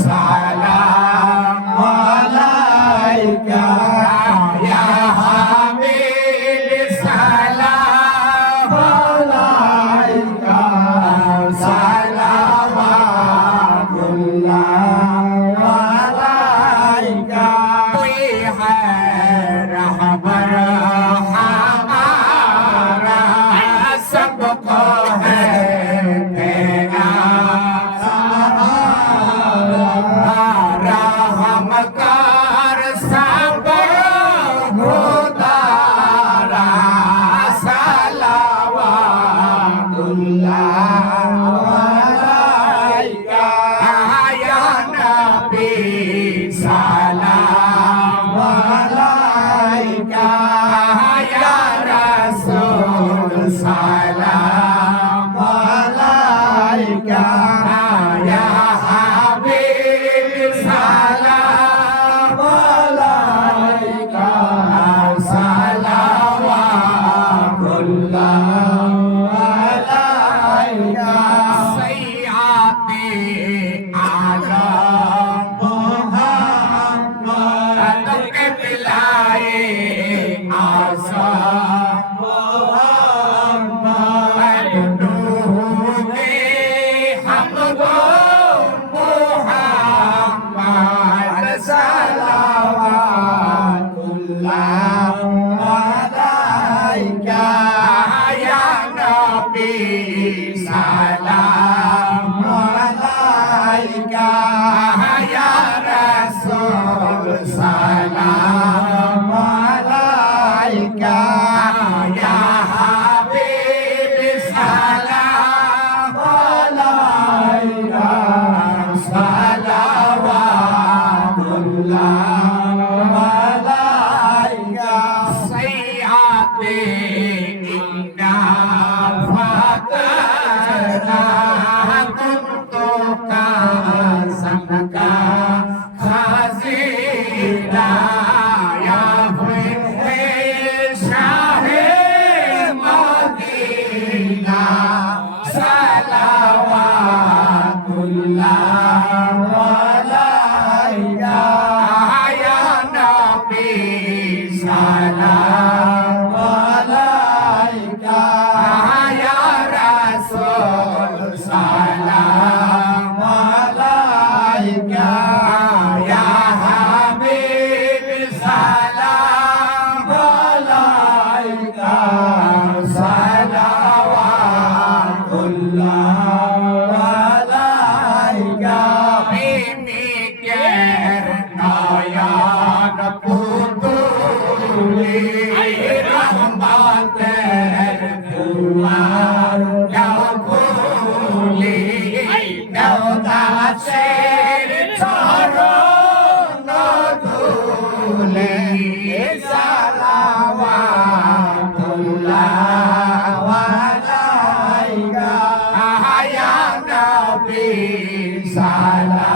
সালাম আলাইকা ইয়া হাবিব সালাম আলাইকা সালাওয়াতুল্লাহ আলাইকা তুই হ্যায় रहबर हमारा सबको है तेरा रहम कर सबर खुदारा सलावतुल्लाह अलैका या नबी सलाम अलैका या रसूल सलाम अलैका या हबीब सलाम अलैका सलावतुल्लाह अलैका सय्यदे आलम मोहम्मद क़िबलाए आज़म मोहम्मद नूरे हमको मोहम्मद सलावतुल्लाह अलैका या नबी सलाम अलैका या रसूल सलाम अलैका या हबीब सलाम अलैका सलावतुल्लाह अलैका सय्यदे इन्ना फतना तुमको का सबका खाज़िना या हुए शाहे मदीना सलावतुल्लाह अलैका या नबी सलाम अलैका या रसूल सलाम अलैका या हबीब सलाम अलैका सलावतुल्लाह अलैका प्रेमिकेर नयन पुतुली रहमतेर दुआर যাও খুলি দাও দাসের চরণ ধুলি সালাওয়াতুল্লাহ আলাইকা ইয়া নবী সালাম